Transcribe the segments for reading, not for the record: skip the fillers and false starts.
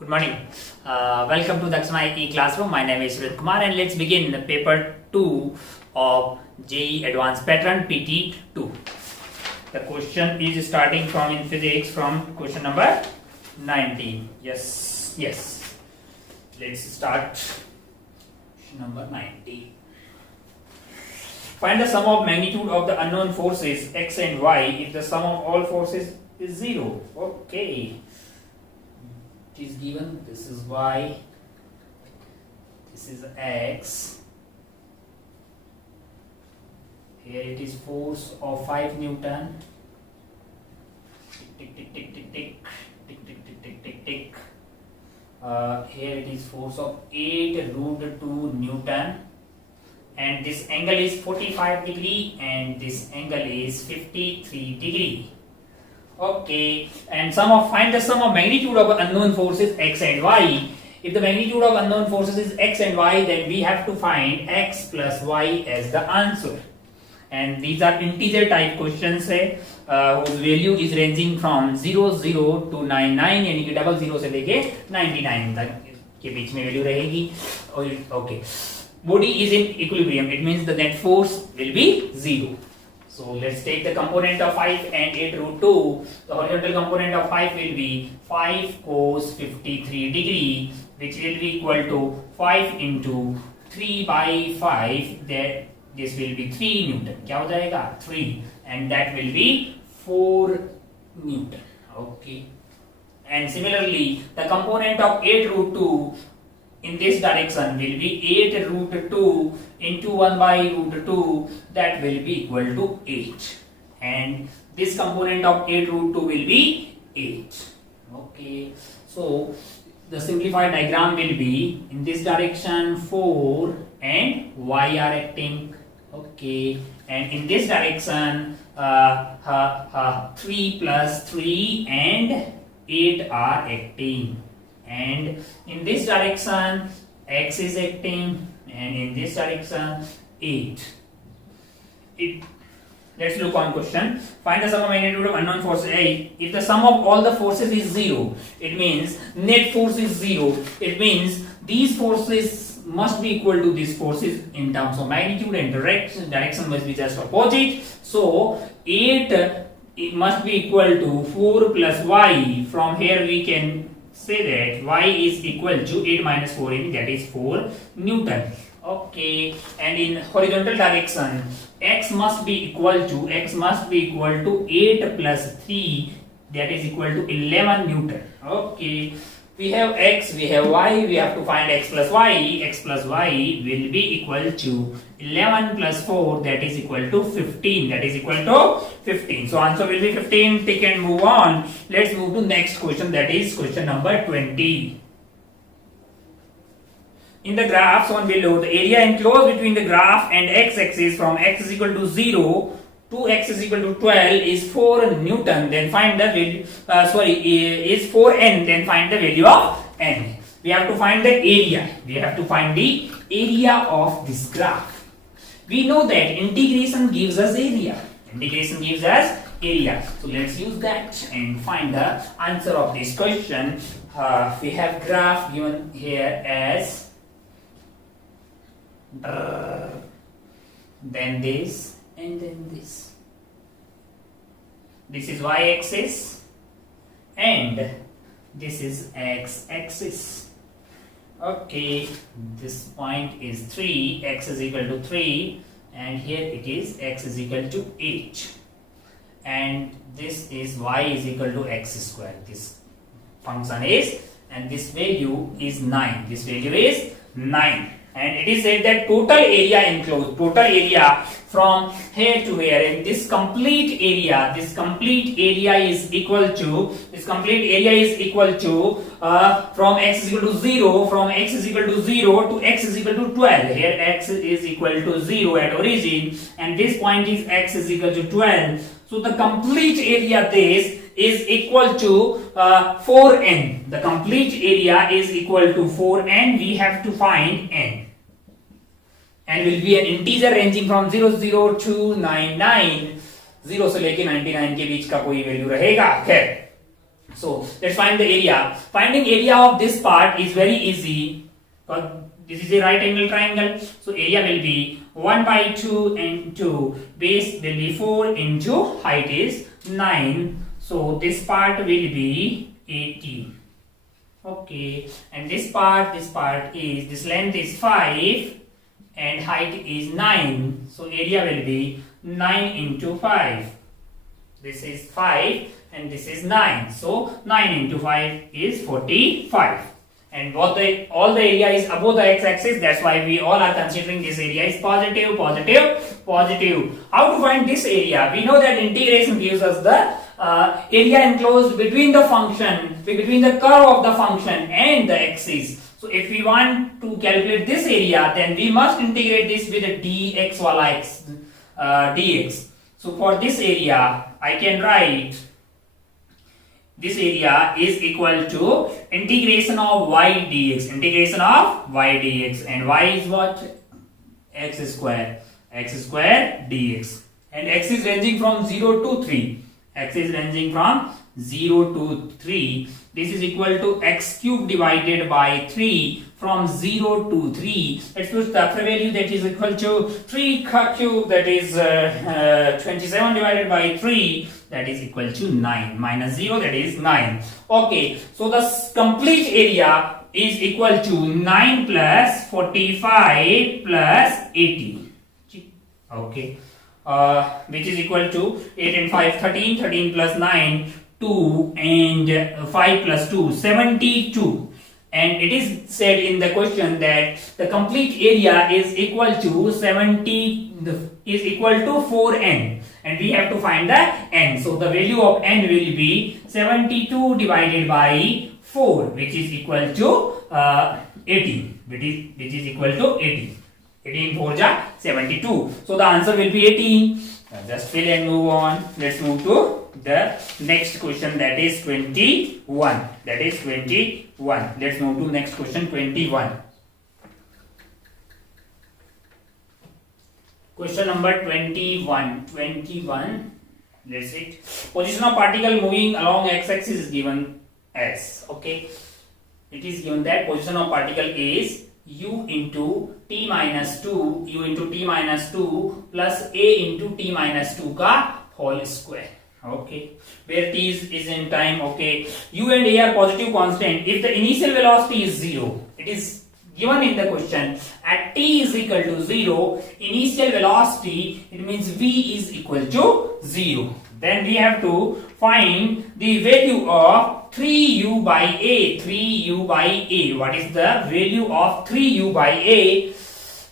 Good morning. Welcome to Dakshana JEE classroom. My name is Surendra Kumar and let's begin paper 2 of JEE Advanced Pattern PT 2. The question is starting from in physics from question number 19. Yes. Let's start question number 19. Find the sum of magnitude of the unknown forces x and y if the sum of all forces is 0. Okay. It is given, this is y, this is x, here it is force of 5 Newton, tick tick tick tick tick tick tick tick tick tick tick, here it is force of 8 root 2 Newton, and this angle is 45 degree and this angle is 53 degree. Okay, and find the sum of magnitude of unknown forces x and y. If the magnitude of unknown forces is x and y, then we have to find x plus y as the answer. And these are integer type questions whose value is ranging from 00 to 99, यानी कि 00 से लेके 99 तक के बीच में value रहेगी. Okay, body is in equilibrium. It means the net force will be 0. So let's take the component of 5 and 8 root 2. The horizontal component of 5 will be 5 cos 53 degree, which will be equal to 5 into 3 by 5. That this will be 3 Newton. क्या हो जाएगा? 3, and that will be 4 Newton. Okay. And similarly, the component of 8 root 2 in this direction will be 8 root 2 into 1 by root 2, that will be equal to 8, and this component of 8 root 2 will be 8. Okay, so the simplified diagram will be in this direction 4 and y are acting. Okay, and in this direction 3 plus 3 and 8 are acting. And in this direction x is acting, and in this direction 8. Let's look on question. Find the sum of magnitude of unknown forces. If the sum of all the forces is 0, it means net force is 0. It means these forces must be equal to these forces in terms of magnitude, and direction must be just opposite. So 8 it must be equal to 4 plus y. From here we can say that y is equal to 8 minus 4, that is 4 Newton. Okay, and in horizontal direction x must be equal to 8 plus 3, that is equal to 11 Newton. Okay, we have x, we have y, we have to find x plus y. X plus y will be equal to 11 plus 4, that is equal to 15. That is equal to 15. So answer will be 15. Tick and move on. Let's move to next question, that is question number 20. In the graph shown below, the area enclosed between the graph and x-axis from x is equal to 0 to x is equal to 12 is 4 Newton. Then find the value, is 4n. Then find the value of n. We have to find the area. We have to find the area of this graph. We know that integration gives us area. Integration gives us area. So let's use that and find the answer of this question. We have graph given here as then this and then this. This is y-axis and this is x-axis. Okay, this point is 3, x is equal to 3, and here it is x is equal to 8, and this is y is equal to x square. This function is, and this value is 9. This value is 9. And it is said that total area enclosed, total area from here to here, and this complete area is equal to, from x is equal to 0, to x is equal to 12. Here x is equal to 0 at origin, and this point is x is equal to 12. So the complete area this is equal to 4n. The complete area is equal to 4n. We have to find n. And will be an integer ranging from 00 to 99. 0 से लेके 99 के बीच का कोई value रहेगा. खैर, So let's find the area. Finding area of this part is very easy. This is a right angle triangle. So area will be 1 by 2 and 2. Base will be 4 into height is 9. So this part will be 80. Okay. And this part is, this length is 5 and height is 9. So area will be 9 into 5. This is 5 and this is 9. So 9 into 5 is 45. And all the area is above the x-axis. That's why we all are considering this area is positive, positive, positive. How to find this area? We know that integration gives us the area enclosed between the function, between the curve of the function and the axis. So if we want to calculate this area, then we must integrate this with a dx wala x dx. So for this area, I can write this area is equal to integration of y dx, integration of y dx, and y is what? X square dx, and x is ranging from 0 to 3. X is ranging from 0 to 3. This is equal to x cube divided by 3 from 0 to 3. Let's put the after value, that is equal to 3 cube, that is 27 divided by 3, that is equal to 9, minus 0, that is 9. Okay, so the complete area is equal to 9 plus 45 plus 80. Okay, which is equal to 8 and 5, 13, 13 plus 9, 2, and 5 plus 2, 72. And it is said in the question that the complete area is equal to 4n, and we have to find the n. So the value of n will be 72 divided by 4, which is equal to 80, which is equal to 80. 18 4 ja 72. So the answer will be 18. Just fill and move on. Let's move to the next question, that is 21. That is 21. Let's move to next question, 21. Question number 21. 21. Let's see. Position of particle moving along x-axis is given as. Okay. It is given that position of particle is u into t minus 2, u into t minus 2 plus a into t minus 2 ka whole square. Okay, where t is in time. Okay, u and a are positive constant. If the initial velocity is 0, it is given in the question at t is equal to 0, initial velocity, it means v is equal to 0. Then we have to find the value of 3u by a. 3u by a. What is the value of 3u by a?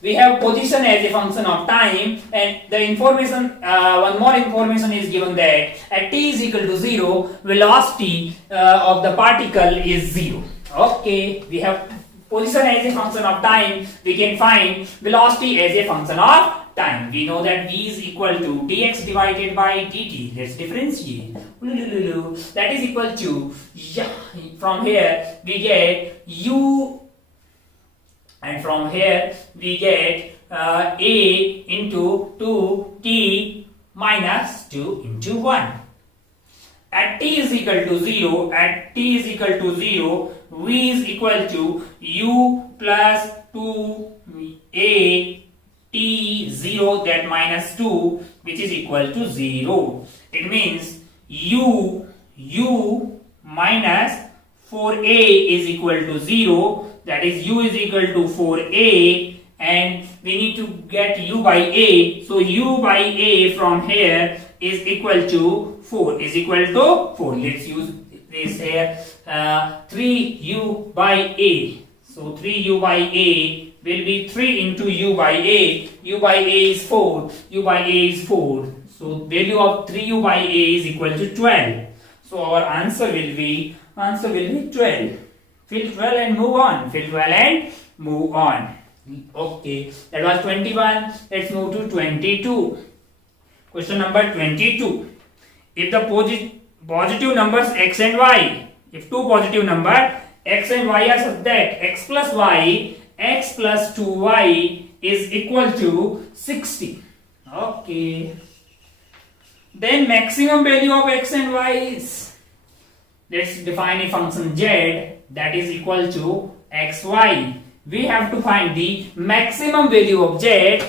We have position as a function of time, and the information, one more information is given that at t is equal to 0, velocity of the particle is 0. Okay, we have position as a function of time, we can find velocity as a function of time. We know that v is equal to dx divided by dt. Let's differentiate. That is equal to, from here we get u, and from here we get a into 2t minus 2 into 1. At t is equal to 0, at t is equal to 0, v is equal to u plus 2a t 0, that minus 2, which is equal to 0. It means u minus 4a is equal to 0, that is u is equal to 4a, and we need to get u by a. So u by a from here is equal to 4, is equal to 4. Let's use this here, 3u by a. So 3u by a will be 3 into u by a. U by a is 4. U by a is 4. So value of 3u by a is equal to 12. So our answer will be 12. Fill 12 and move on. Fill 12 and move on. Okay, that was 21. Let's move to 22. Question number 22. If the positive numbers x and y, if two positive numbers x and y are such that x plus 2y is equal to 60. Okay. Then maximum value of x and y is, let's define a function z that is equal to xy. We have to find the maximum value of z,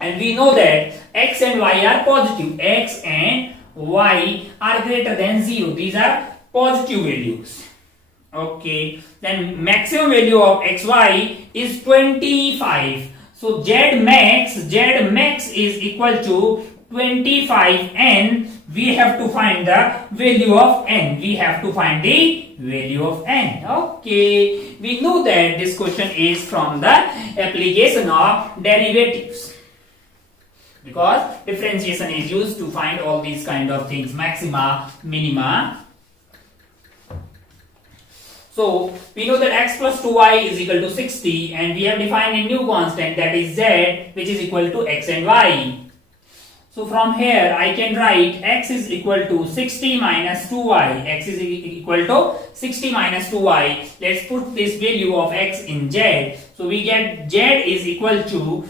and we know that x and y are positive. X and y are greater than 0. These are positive values. Okay, then maximum value of xy is 25. So z max is equal to 25, and we have to find the value of n. We have to find the value of n. Okay, we know that this question is from the application of derivatives, because differentiation is used to find all these kind of things, maxima, minima. So we know that x plus 2y is equal to 60, and we have defined a new constant, that is z, which is equal to x and y. So from here I can write x is equal to 60 minus 2y. X is equal to 60 minus 2y. Let's put this value of x in z. So we get z is equal to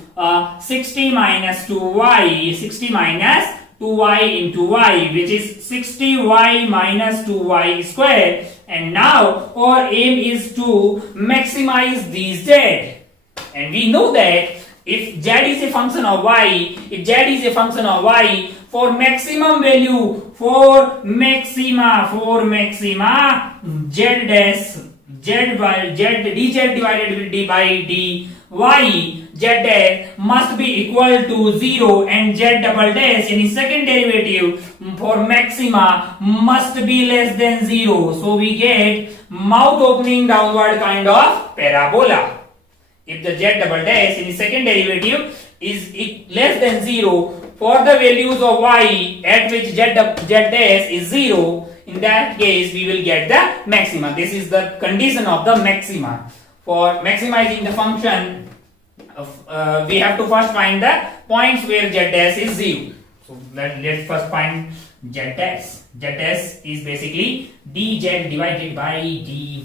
60 minus 2y. 60 minus 2y into y, which is 60y minus 2y square. And now our aim is to maximize the z. And we know that if z is a function of y, for maximum value, for maxima, z dash, dz divided by dy, z dash must be equal to 0, and z double dash, any second derivative for maxima must be less than 0. So we get mouth opening downward kind of parabola. If the z double dash in the second derivative is less than 0 for the values of y at which z dash is 0, in that case we will get the maxima. This is the condition of the maxima. For maximizing the function, we have to first find the points where z dash is 0. So let's first find z dash. Z dash is basically dz divided by dy,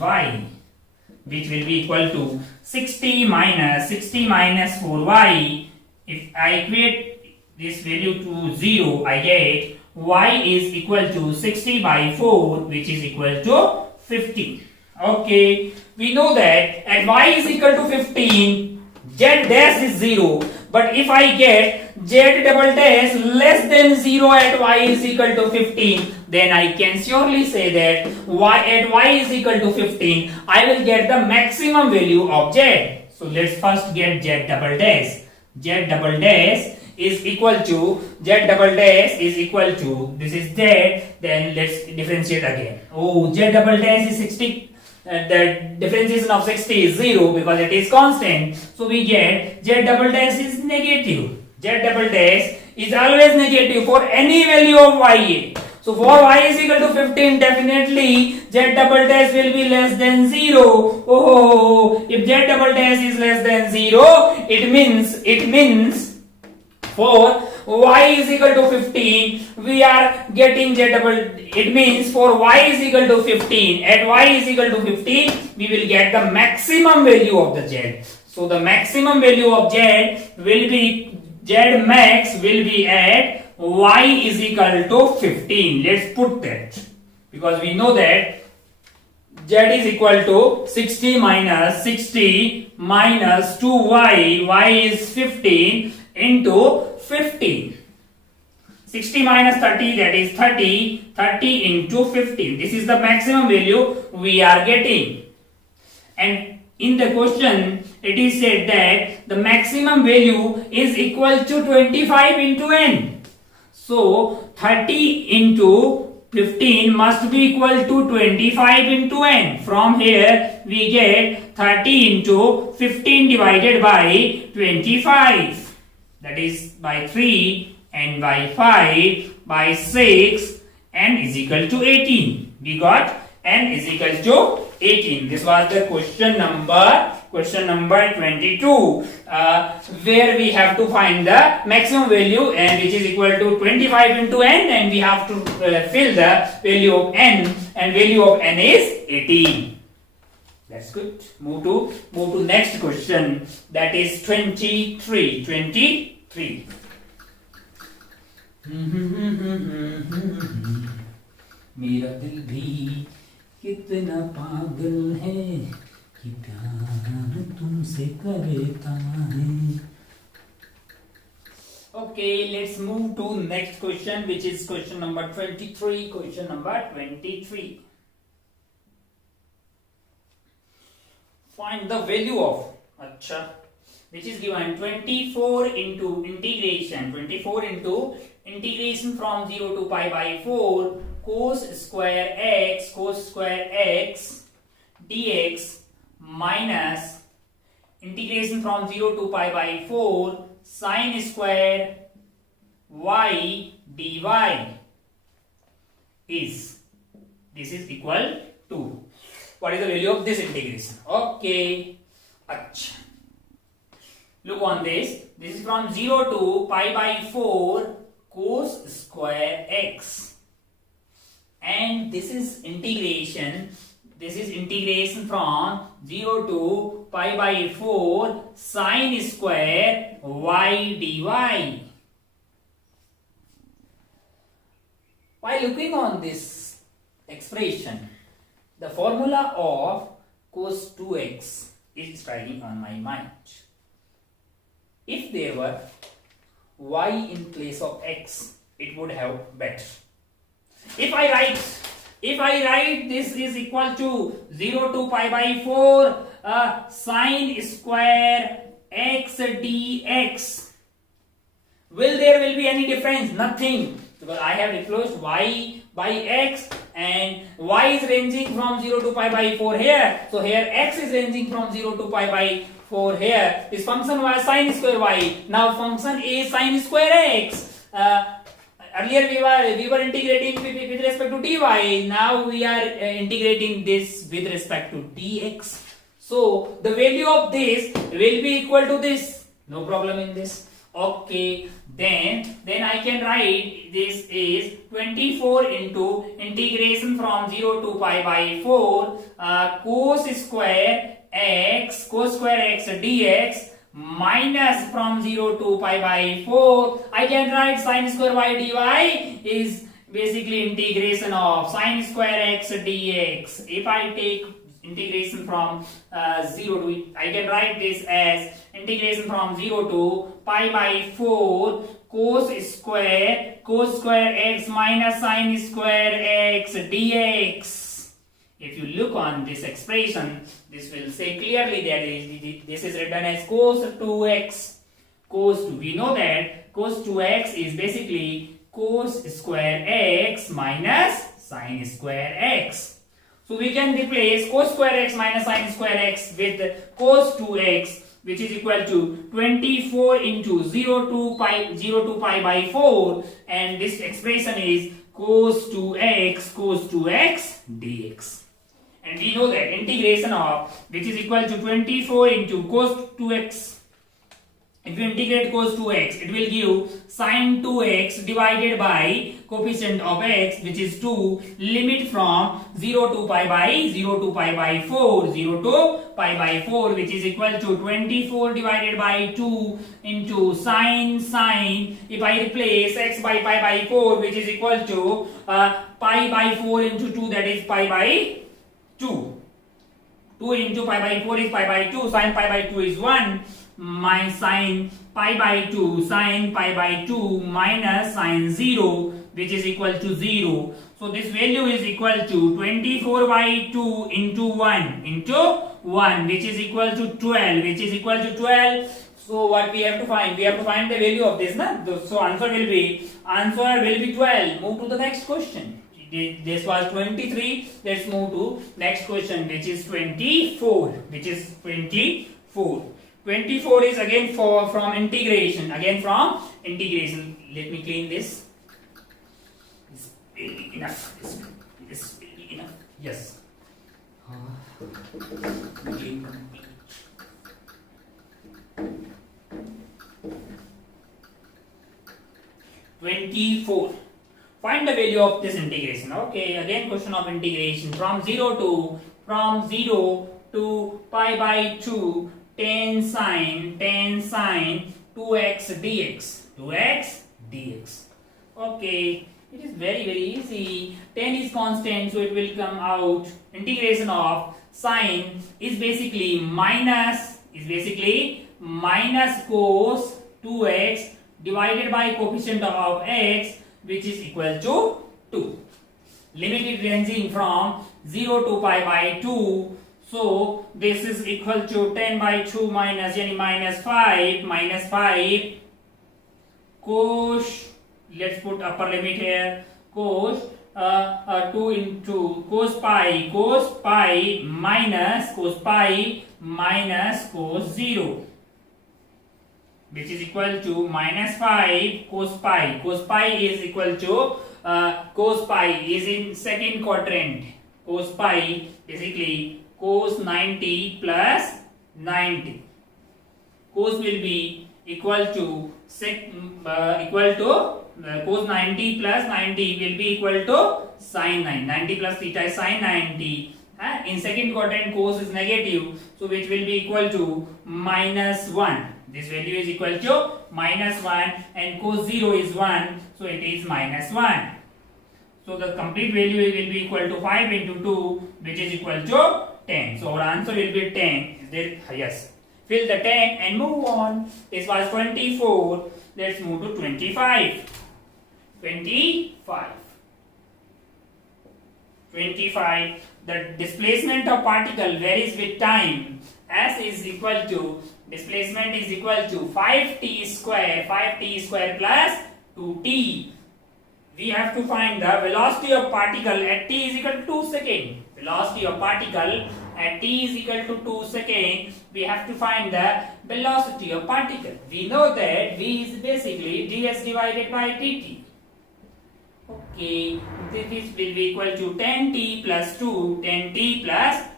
which will be equal to 60 minus 4y. If I equate this value to 0, I get y is equal to 60 by 4, which is equal to 15. Okay, we know that at y is equal to 15, z dash is 0. But if I get z double dash less than 0 at y is equal to 15, then I can surely say that at y is equal to 15, I will get the maximum value of z. So let's first get z double dash. Z double dash is equal to, this is z, then let's differentiate again. Oh, z double dash is 60. The differentiation of 60 is 0 because it is constant. So we get z double dash is negative. Z double dash is always negative for any value of y. So for y is equal to 15, definitely z double dash will be less than 0. Oh, if z double dash is less than 0, it means for y is equal to 15, we are getting z double. It means for y is equal to 15, at y is equal to 15, we will get the maximum value of the z. So the maximum value of z will be, z max will be at y is equal to 15. Let's put that, because we know that z is equal to 60 minus 2y, y is 15 into 15. 60 minus 30, that is 30. 30 into 15. This is the maximum value we are getting. And in the question, it is said that the maximum value is equal to 25 into n. So 30 into 15 must be equal to 25 into n. From here we get 30 into 15 divided by 25. That is by 3 and by 5 by 6, n is equal to 18. We got n is equal to 18. This was the question number 22, where we have to find the maximum value, and which is equal to 25 into n, and we have to fill the value of n, and value of n is 18. That's good. Move to next question, that is 23. मेरा दिल भी कितना पागल है कि प्यार तुमसे करता है. Okay, let's move to next question, which is question number 23. Question number 23. Find the value of which is given 24 into integration from 0 to pi by 4 cos square x dx minus integration from 0 to pi by 4 sin square y dy is equal to. What is the value of this integration? Okay. Look on this. This is from 0 to pi by 4 cos square x. And this is integration. This is integration from 0 to pi by 4 sin square y dy. While looking on this expression, the formula of cos 2x is striking on my mind. If there were y in place of x, it would have better. If I write this is equal to 0 to pi by 4 sin square x dx, will be any difference? Nothing, because I have replaced y by x, and y is ranging from 0 to pi by 4 here. So here x is ranging from 0 to pi by 4 here. This function was sin square y. Now function is sin square x. Earlier we were integrating with respect to dy. Now we are integrating this with respect to dx. So the value of this will be equal to this. No problem in this. Okay. Then I can write this is 24 into integration from 0 to pi by 4 cos square x dx minus from 0 to pi by 4. I can write sin square y dy is basically integration of sin square x dx. If I take integration from 0 to, I can write this as integration from 0 to pi by 4 cos square x minus sin square x dx. If you look on this expression, this will say clearly that this is written as cos 2x. We know that cos 2x is basically cos square x minus sin square x. So we can replace cos square x minus sin square x with cos 2x, which is equal to 24 into 0 to pi by 4, and this expression is cos 2x dx. And we know that integration of which is equal to 24 into cos 2x. If you integrate cos 2x, it will give sin 2x divided by coefficient of x, which is 2, limit from 0 to pi by 4, which is equal to 24 divided by 2 into sin. If I replace x by pi by 4, which is equal to pi by 4 into 2, that is pi by 2. 2 into pi by 4 is pi by 2, sin pi by 2 is 1. My sin pi by 2 minus sin 0, which is equal to 0. So this value is equal to 24 by 2 into 1, which is equal to 12, So what we have to find? We have to find the value of this, na? So answer will be 12. Move to the next question. This was 23. Let's move to next question, which is 24. 24 is again from integration. Let me clean this. Is enough. Yes. 24. Find the value of this integration. Okay, again question of integration from 0 to pi by 2 tan sine 2x dx. Okay, It is very easy. Tan is constant, so it will come out. Integration of sine is basically minus cos 2x divided by coefficient of x, which is equal to 2. Limit is ranging from 0 to pi by 2. So this is equal to 10 by 2 minus minus 5 cos, let's put upper limit here, cos 2 into cos pi minus cos 0, which is equal to minus 5 cos pi. Cos pi is equal to cos pi is in second quadrant. Cos pi basically cos 90 plus 90. Cos will be equal to cos 90 plus 90 will be equal to sin 90. 90 plus theta is sin 90. In second quadrant cos is negative, so which will be equal to minus 1. This value is equal to minus 1 and cos 0 is 1, so it is minus 1. So the complete value will be equal to 5 into 2, which is equal to 10. So our answer will be 10. Is there? Yes. Fill the 10 and move on. This was 24. Let's move to 25. 25. The displacement of particle varies with time. S is equal to, displacement is equal to 5t square plus 2t. We have to find the velocity of particle at t is equal to 2 seconds. Velocity of particle at t is equal to 2 seconds. We have to find the velocity of particle. We know that v is basically ds divided by dt. Okay, this will be equal to 10t plus 2.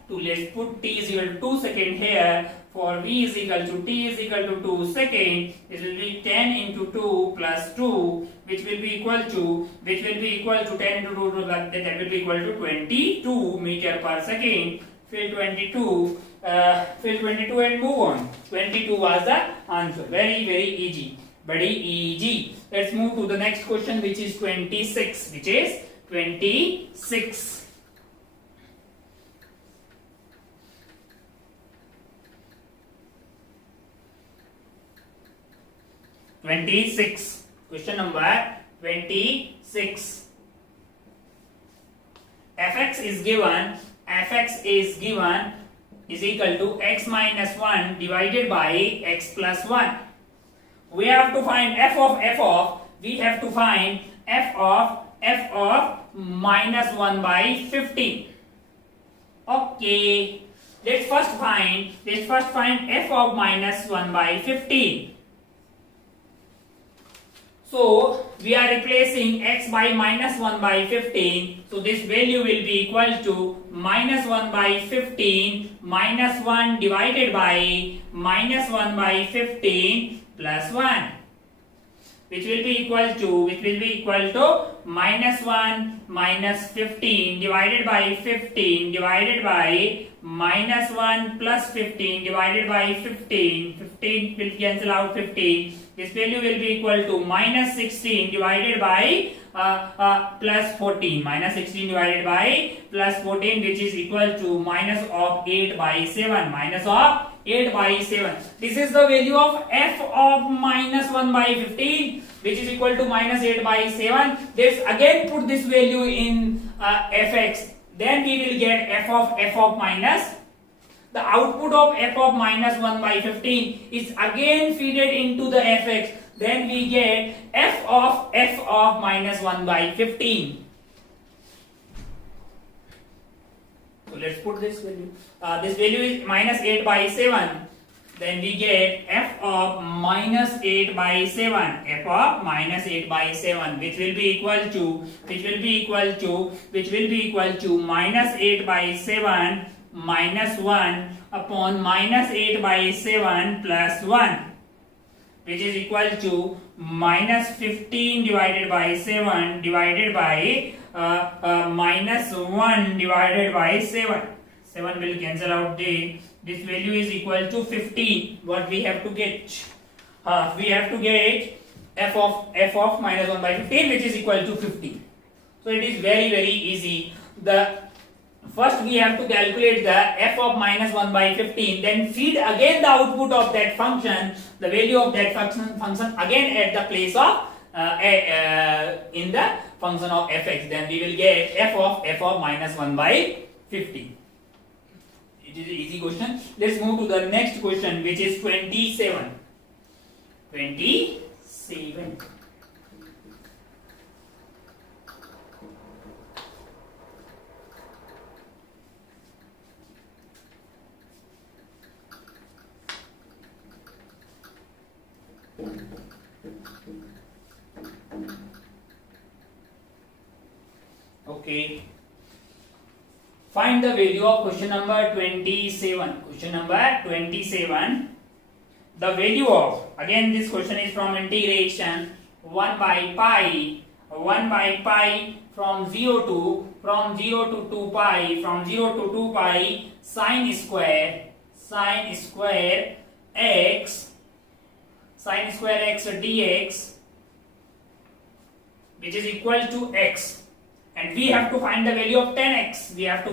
Let's put t is equal to 2 seconds here. For v is equal to t is equal to 2 seconds. This will be 10 into 2 plus 2, which will be equal to 10 into 2, that will be equal to 22 meter per second. Fill 22 and move on. 22 was the answer. Very easy. Very easy. Let's move to the next question, which is 26. 26. Question number 26. fx is given is equal to x minus 1 divided by x plus 1. We have to find f of. We have to find f of minus 1 by 15. Okay, let's first find f of minus 1 by 15. So we are replacing x by minus 1 by 15. So this value will be equal to minus 1 by 15 minus 1 divided by minus 1 by 15 plus 1, which will be equal to minus 1 minus 15 divided by 15 divided by minus 1 plus 15 divided by 15. 15 will cancel out 15. This value will be equal to minus 16 divided by plus 14. Minus 16 divided by plus 14, which is equal to minus of 8 by 7. Minus of 8 by 7. This is the value of f of minus 1 by 15, which is equal to minus 8 by 7. Let's again put this value in fx. Then we will get f of minus. The output of f of minus 1 by 15 is again feeded into the fx. Then we get f of minus 1 by 15. So let's put this value. This value is minus 8 by 7. Then we get f of minus 8 by 7. F of minus 8 by 7, which will be equal to minus 8 by 7 minus 1 upon minus 8 by 7 plus 1, which is equal to minus 15 divided by 7 divided by minus 1 divided by 7. 7 will cancel out there. This value is equal to 15. What we have to get? We have to get f of minus 1 by 15, which is equal to 15. So it is very easy. The first we have to calculate the f of minus 1 by 15, then feed again the output of that function, the value of that function again at the place of in the function of fx, then we will get f of minus 1 by 15. It is an easy question. Let's move to the next question, which is 27. 27. Okay. Find the value of question number 27. Question number 27. The value of, again this question is from integration 1 by pi from 0 to 2 pi, from 0 to 2 pi sine square x dx, which is equal to x, and we have to find the value of 10x. We have to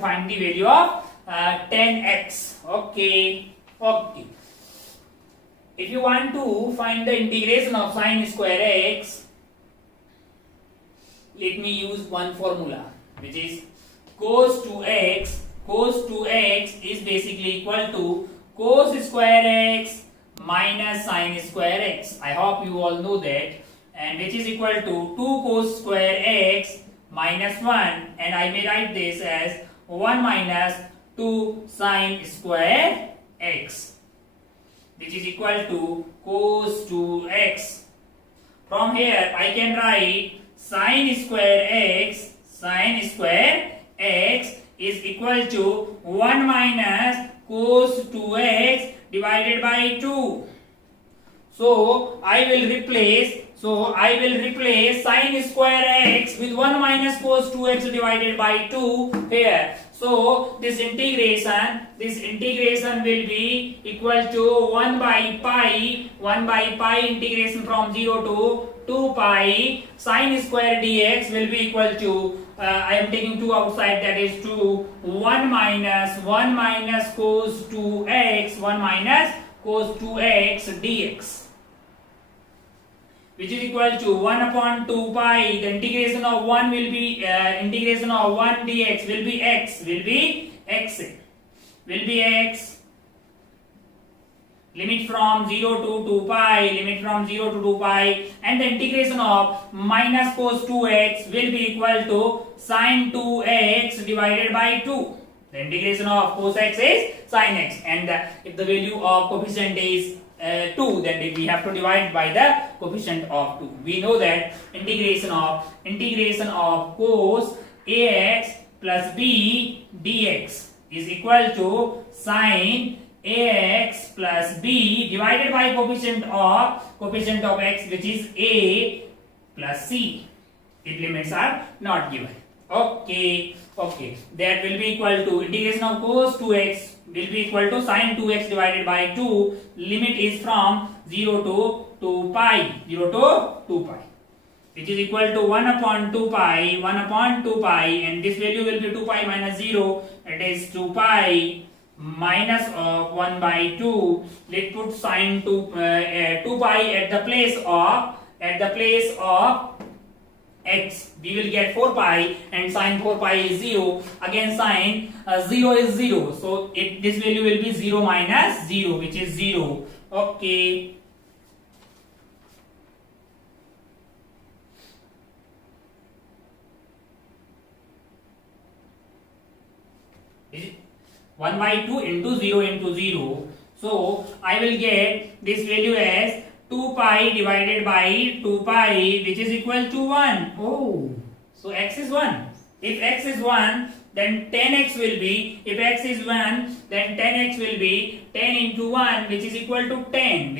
find the value of 10x. Okay. If you want to find the integration of sine square x, let me use one formula, which is cos 2x. Cos 2x is basically equal to cos square x minus sine square x. I hope you all know that, and which is equal to 2 cos square x minus 1, and I may write this as 1 minus 2 sine square x, which is equal to cos 2x. From here I can write sine square x is equal to 1 minus cos 2x divided by 2. So I will replace sine square x with 1 minus cos 2x divided by 2 here. So this integration will be equal to 1 by pi integration from 0 to 2 pi sine square dx will be equal to I am taking 2 outside, that is 2 1 minus cos 2x dx, which is equal to 1 upon 2 pi. The integration of 1 will be integration of 1 dx will be x, limit from 0 to 2 pi, and the integration of minus cos 2x will be equal to sin 2x divided by 2. The integration of cos x is sin x, and if the value of coefficient is 2, then we have to divide by the coefficient of 2. We know that integration of cos ax plus b dx is equal to sin ax plus b divided by coefficient of x, which is a plus c, if limits are not given. Okay, that will be equal to integration of cos 2x will be equal to sin 2x divided by 2. Limit is from 0 to 2 pi, which is equal to 1 upon 2 pi, and this value will be 2 pi minus 0, it is 2 pi minus of 1 by 2. Let's put sin 2 pi at the place of x. We will get 4 pi, and sin 4 pi is 0. Again sin 0 is 0, so this value will be 0 minus 0, which is 0. Okay. Is it 1 by 2 into 0 into 0? So I will get this value as 2 pi divided by 2 pi, which is equal to 1. Oh, so x is 1. If x is 1, then 10x will be, if x is 1, then 10x will be 10 into 1, which is equal to 10,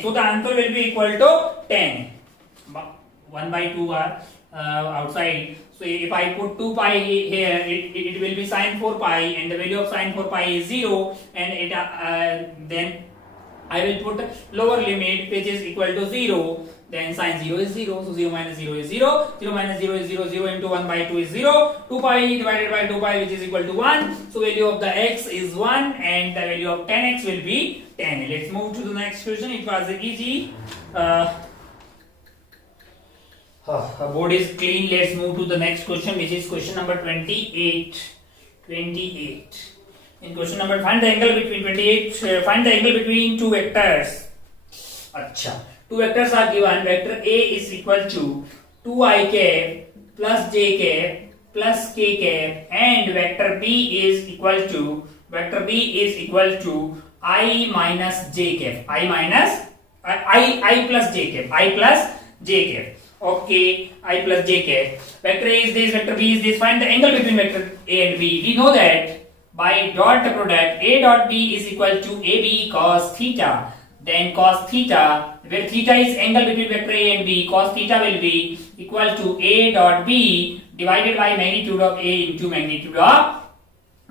So the answer will be equal to 10. 1 by 2 are outside. So if I put 2 pi here, it will be sin 4 pi, and the value of sin 4 pi is 0, and then I will put lower limit, which is equal to 0. then sin 0 is 0. So 0 minus 0 is 0. 0 minus 0 is 0. 0 into 1 by 2 is 0. 2 pi divided by 2 pi, which is equal to 1. So value of the x is 1 and the value of 10x will be 10. Let's move to the next question. It was easy. Board is clean. Let's move to the next question, which is question number 28. 28. In question number, find the angle between 28. Find the angle between two vectors. Acha. Two vectors are given. Vector A is equal to 2i cap plus j cap plus k cap, and vector B is equal to I minus j cap. I plus j cap. Okay, I plus j cap. Vector A is this, vector B is this. Find the angle between vector A and B. We know that by dot product A dot B is equal to AB cos theta. Then cos theta, where theta is angle between vector A and B, cos theta will be equal to A dot B divided by magnitude of A into magnitude of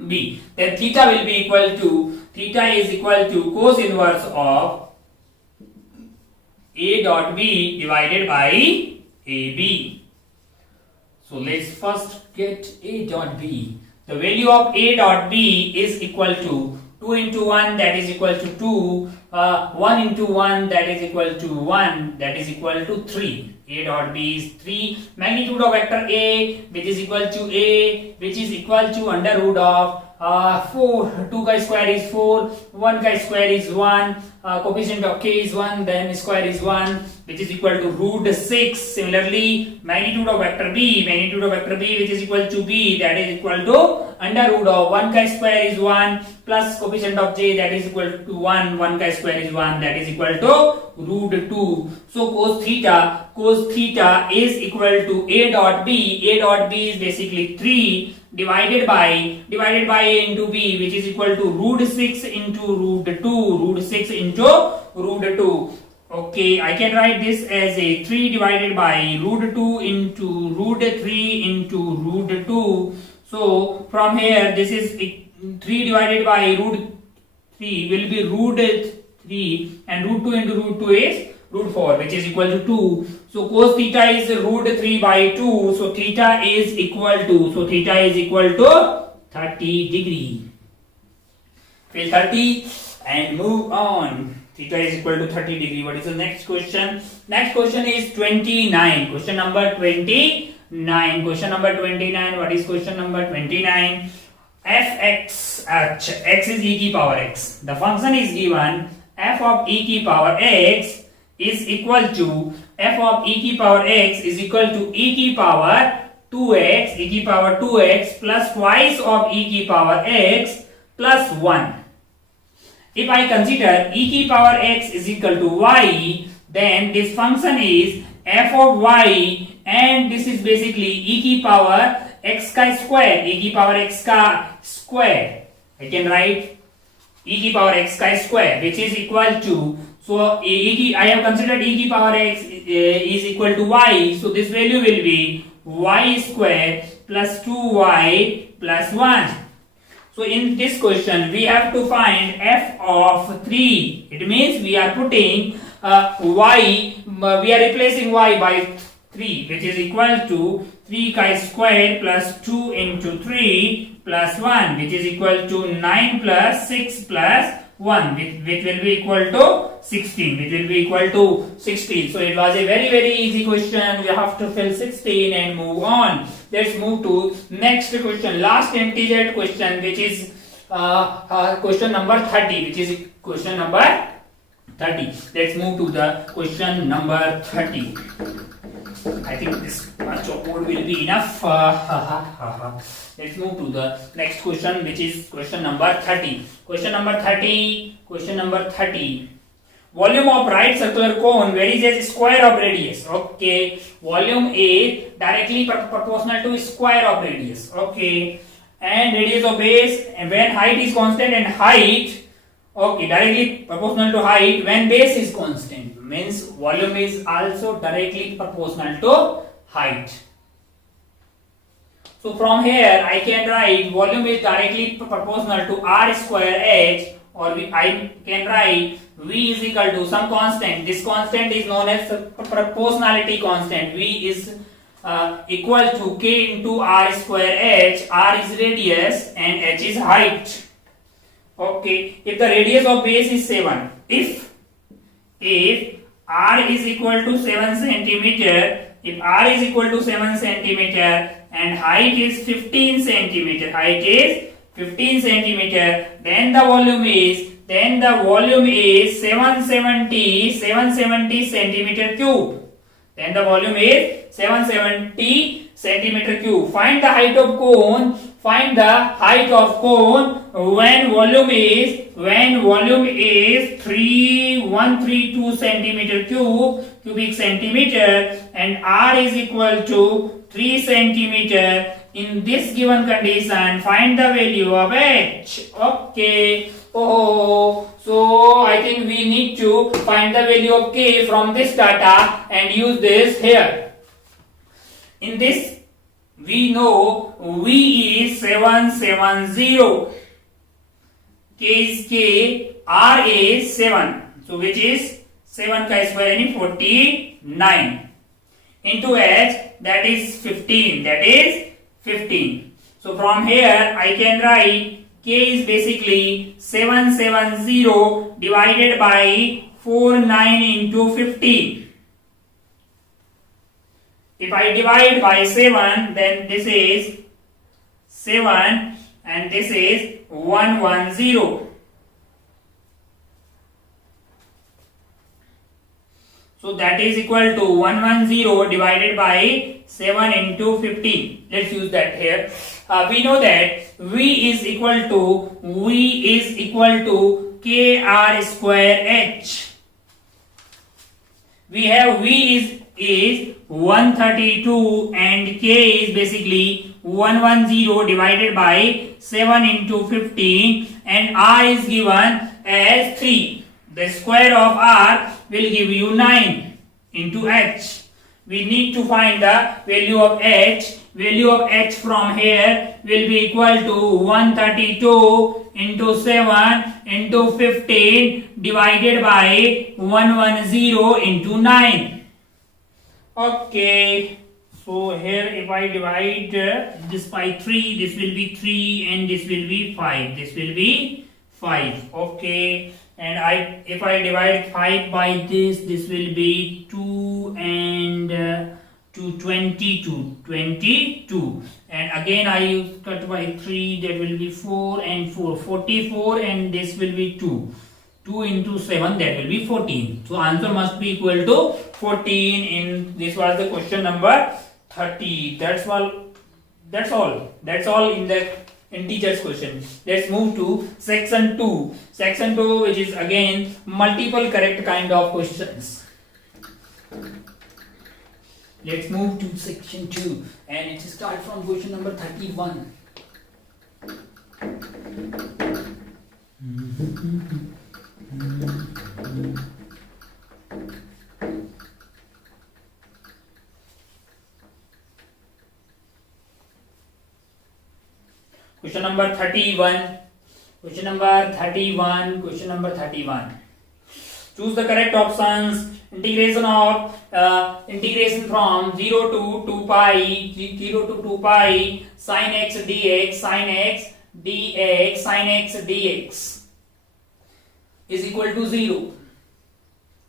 B. Then theta will be equal to cos inverse of A dot B divided by AB. So let's first get A dot B. The value of A dot B is equal to 2 into 1, that is equal to 2. 1 into 1, that is equal to 1, that is equal to 3. A dot B is 3. Magnitude of vector A, which is equal to under root of 4. 2 chi square is 4. 1 chi square is 1. Coefficient of k is 1. Then square is 1, which is equal to root 6. Similarly, magnitude of vector B, which is equal to B, that is equal to under root of 1 chi square is 1 plus coefficient of j, that is equal to 1. 1 chi square is 1, that is equal to root 2. So cos theta is equal to A dot B. A dot B is basically 3 divided by A into B, which is equal to root 6 into root 2. Okay, I can write this as a 3 divided by root 2 into root 3 into root 2. So from here, this is 3 divided by root 3 will be root 3, and root 2 into root 2 is root 4, which is equal to 2. So cos theta is root 3 by 2. So theta is equal to 30 degree. Fill 30 and move on. Theta is equal to 30 degree. What is the next question? Next question is 29. Question number 29. What is question number 29? Fx at x is e key power x. The function is given f of e key power x is equal to e key power 2x plus twice of e key power x plus 1. If I consider e key power x is equal to y, then this function is f of y, and this is basically e key power x square. I can write e key power x square, which is equal to, so I have considered e key power x is equal to y, so this value will be y square plus 2y plus 1. So in this question we have to find f of 3. It means we are putting we are replacing y by 3, which is equal to 3 chi square plus 2 into 3 plus 1, which is equal to 9 plus 6 plus 1, which will be equal to 16. So it was a very easy question. We have to fill 16 and move on. Let's move to next question, last integer question, which is question number 30. Let's move to the question number 30. I think this much of code will be enough. Let's move to the next question, which is question number 30. Question number 30. Volume of right circular cone varies as square of radius. Okay. Volume is directly proportional to square of radius. Okay. And radius of base, when height is constant, and height, okay, directly proportional to height when base is constant. Means volume is also directly proportional to height. So from here I can write volume is directly proportional to r square h, I can write V is equal to some constant. This constant is known as proportionality constant. V is equal to K into R square H. R is radius and H is height. Okay, if the radius of base is 7, if R is equal to 7 centimeter, if R is equal to 7 centimeter and height is 15 centimeter, then the volume is 770 centimeter cube. Then the volume is 770 centimeter cube. Find the height of cone. Find the height of cone when volume is 3132 centimeter cubic centimeter and R is equal to 3 centimeter. In this given condition, find the value of H. Okay. Oh, so I think we need to find the value of K from this data and use this here. In this, we know V is 770. K is K, R is 7. So which is 7 ka square yani 49 into H, that is 15. So from here I can write K is basically 770 divided by 49 into 15. If I divide by 7, then this is 7 and this is 110. So that is equal to 110 divided by 7 into 15. Let's use that here. We know that V is equal to KR square H. We have V is 132 and K is basically 110 divided by 7 into 15 and R is given as 3. The square of R will give you 9 into H. We need to find the value of H. Value of H from here will be equal to 132 into 7 into 15 divided by 110 into 9. Okay. So here if I divide this by 3, this will be 3 and this will be 5. This will be 5. Okay. And if I divide 5 by this will be 2 and 22. And again I cut by 3, that will be 4 and 4. 44 and this will be 2. 2 into 7, that will be 14. So answer must be equal to 14. In this was the question number 30. That's all in the integers question. Let's move to section 2. Section 2, which is again multiple correct kind of questions. Let's move to section 2 and it starts from question number 31. Question number 31. Choose the correct options. Integration from 0 to 2 pi sin x dx is equal to 0.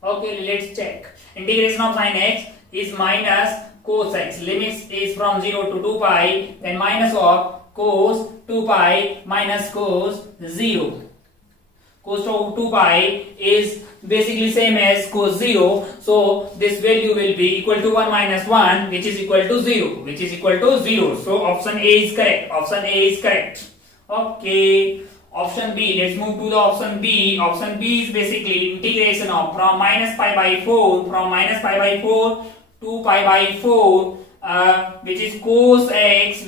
Okay, let's check. Integration of sin x is minus cos x. Limits is from 0 to 2 pi, then minus of cos 2 pi minus cos 0. Cos of 2 pi is basically same as cos 0. So this value will be equal to 1 minus 1, which is equal to 0. So option A is correct. Okay. Option B. Let's move to the option B. Option B is basically integration of from minus pi by 4 to pi by 4. Which is cos x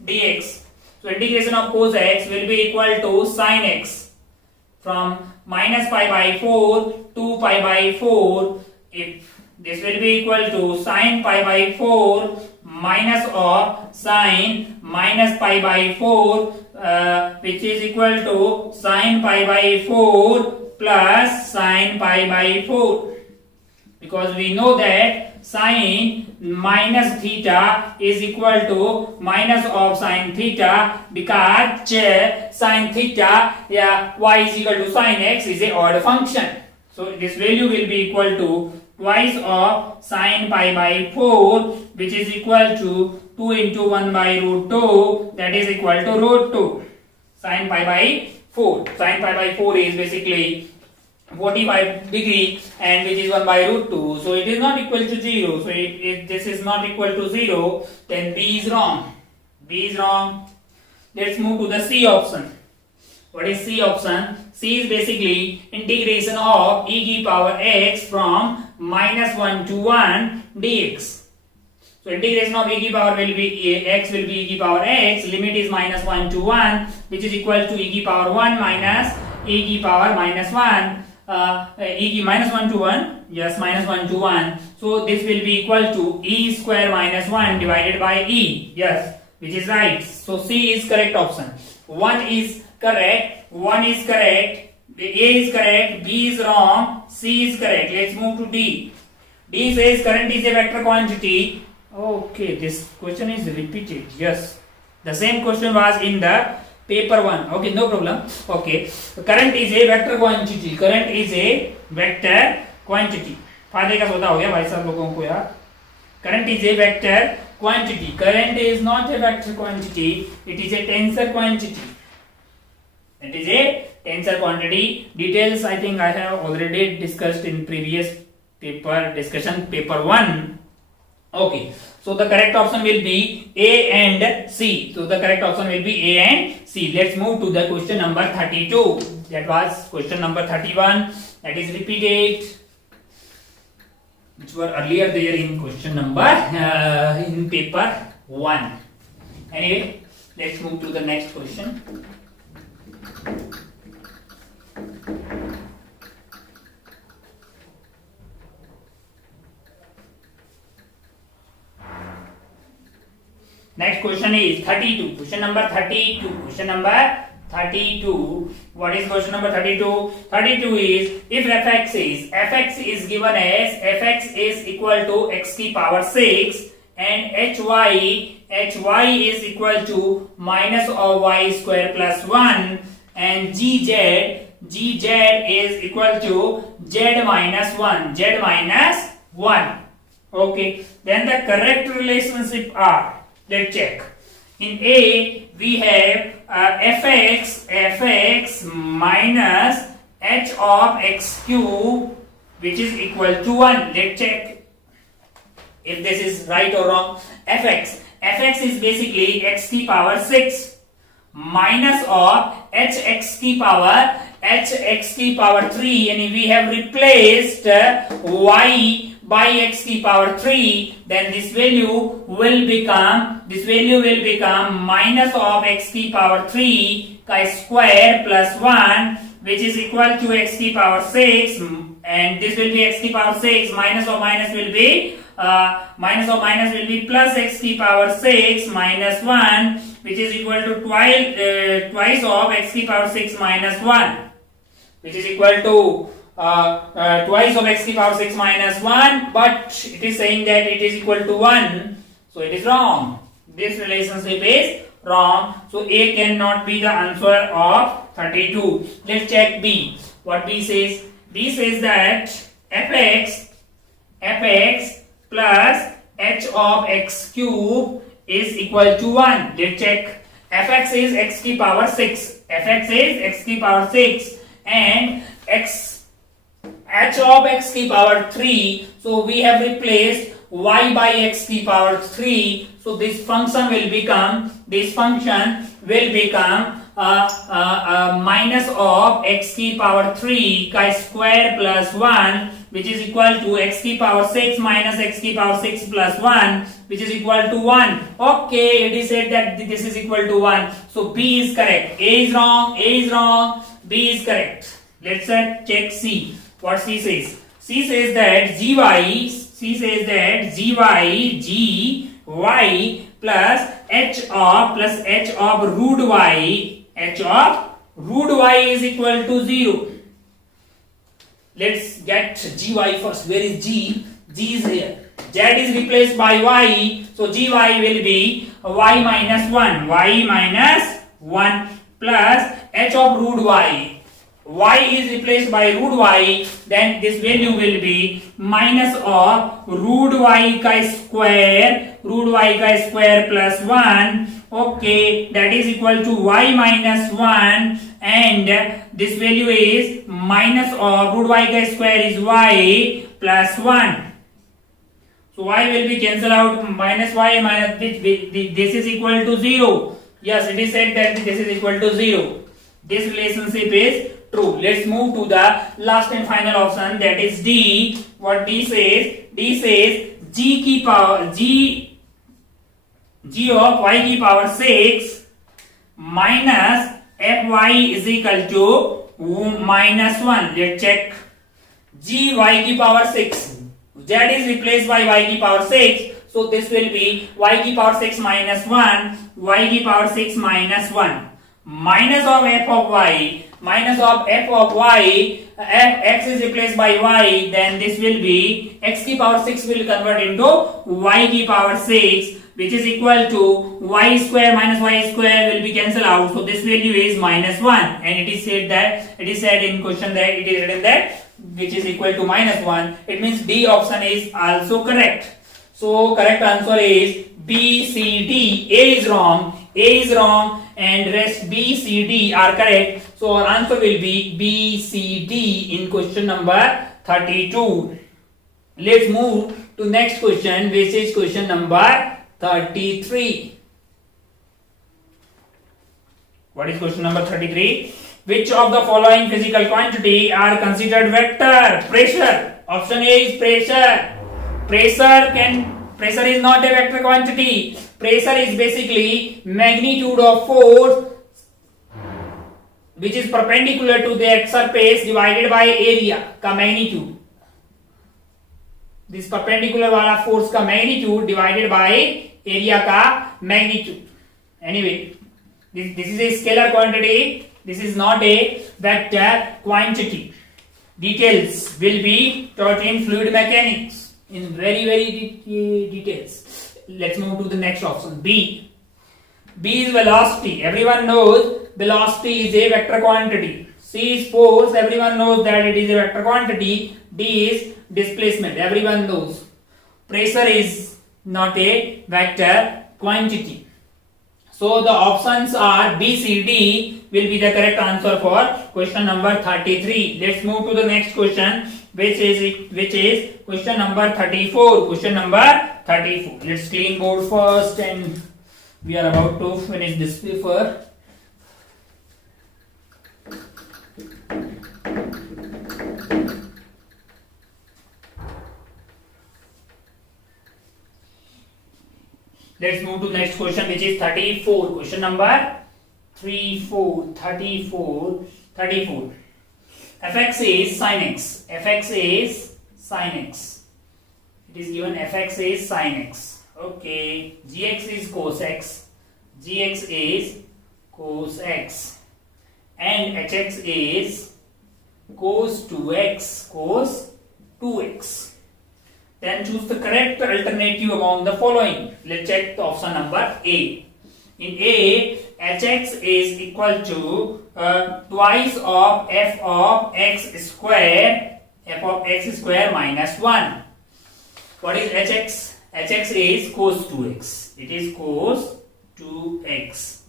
dx. So integration of cos x will be equal to sin x from minus pi by 4 to pi by 4. If this will be equal to sin pi by 4 minus of sine minus pi by 4 which is equal to sine pi by 4 plus sine pi by 4, because we know that sine minus theta is equal to minus of sine theta, because sine theta y is equal to sine x is a odd function. So this value will be equal to twice of sine pi by 4, which is equal to 2 into 1 by root 2, that is equal to root 2. Sine pi by 4. Sine pi by 4 is basically 45 degree, and which is 1 by root 2. So it is not equal to 0. So if this is not equal to 0, then B is wrong. B is wrong. Let's move to the C option. What is C option? C is basically integration of e की power x from minus 1 to 1 dx. So integration of e की power will be x will be e की power x. Limit is minus 1 to 1, which is equal to e की power 1 minus e की power minus 1. E की minus 1 to 1, yes, minus 1 to 1. So this will be equal to e square minus 1 divided by e. Yes, which is right. So C is correct option. 1 is correct, 1 is correct, A is correct, B is wrong, C is correct. Let's move to D. D says current is a vector quantity. Okay, this question is repeated. Yes, the same question was in the paper 1. Okay, no problem. Okay, current is a vector quantity. Current is a vector quantity. फायदे का सौदा हो गया भाई साहब लोगों को यार. Current is a vector quantity. Current is not a vector quantity. It is a tensor quantity. It is a tensor quantity. Details I think I have already discussed in previous paper discussion, paper 1. Okay, so the correct option will be A and C. So the correct option will be A and C. Let's move to the question number 32. That was question number 31. That is repeated, which were earlier there in question number in paper 1. Anyway, let's move to the next question. Next question is 32. Question number 32. Question number 32. What is question number 32? 32 is if fx is given as fx is equal to x की power 6 and hy is equal to minus of y square plus 1 and gz is equal to z minus 1. Okay, then the correct relationship are, let's check. In A we have fx minus h of x cube, which is equal to 1. Let's check if this is right or wrong. fx is basically x की power 6 minus of hx की power 3, and we have replaced y by x की power 3, then this value will become minus of x की power 3 का square plus 1, which is equal to x की power 6, and this will be x की power 6 minus of minus will be plus x की power 6 minus 1, which is equal to twice of x की power 6 minus 1, which is equal to twice of x की power 6 minus 1, but it is saying that it is equal to 1, so it is wrong. This relationship is wrong, so A cannot be the answer of 32. Let's check B. What B says? B says that fx plus h of x cube is equal to 1. Let's check. fx is x की power 6. And h of x की power 3. So we have replaced y by x की power 3. So this function will become minus of x की power 3 का square plus 1, which is equal to x की power 6 minus x की power 6 plus 1, which is equal to 1. Okay, it is said that this is equal to 1. So B is correct. A is wrong. B is correct. Let's check C. What C says? C says that gy y plus h of root y, h of root y is equal to 0. Let's get gy first. Where is g? G is here. Z is replaced by y, so gy will be y minus 1. Y minus 1 plus h of root y. Y is replaced by root y, then this value will be minus of root y ka square plus 1. Okay, that is equal to y minus 1, and this value is minus of root y ka square is y plus 1. So y will be cancelled out, minus y minus this is equal to 0. Yes, it is said that this is equal to 0. This relationship is true. Let's move to the last and final option, that is D. What D says? D says g of y की power 6 minus fy is equal to minus 1. Let's check. G y की power 6. Z is replaced by y की power 6. So this will be y की power 6 minus 1. Y की power 6 minus 1. Minus of f of y. Minus of f of y. X is replaced by y. Then this will be x की power 6 will convert into y की power 6, which is equal to y square minus y square will be cancelled out. So this value is minus 1, and it is said in question that it is written that which is equal to minus 1. It means D option is also correct. So correct answer is B, C, D. A is wrong, and rest B, C, D are correct. So our answer will be B, C, D in question number 32. Let's move to next question, which is question number 33. What is question number 33? Which of the following physical quantity are considered vector? Pressure. Option A is pressure. Pressure is not a vector quantity. Pressure is basically magnitude of force which is perpendicular to the surface divided by area का magnitude. This perpendicular वाला force का magnitude divided by area का magnitude. Anyway, this is a scalar quantity. This is not a vector quantity. Details will be taught in fluid mechanics in very details. Let's move to the next option. B. B is velocity. Everyone knows velocity is a vector quantity. C is force. Everyone knows that it is a vector quantity. D is displacement. Everyone knows. Pressure is not a vector quantity. So the options are B, C, D will be the correct answer for question number 33. Let's move to the next question, which is question number 34. Question number 34. Let's clean board first, and we are about to finish this paper. Let's move to the next question, which is 34. Question number 34. Fx is sin x. Fx is sin x. It is given fx is sin x. Okay. Gx is cos x. Gx is cos x. And hx is cos 2x. Cos 2x. Then choose the correct alternative among the following. Let's check the option number A. In A, hx is equal to twice of f of x square minus 1. What is hx? Hx is cos 2x. It is cos 2x,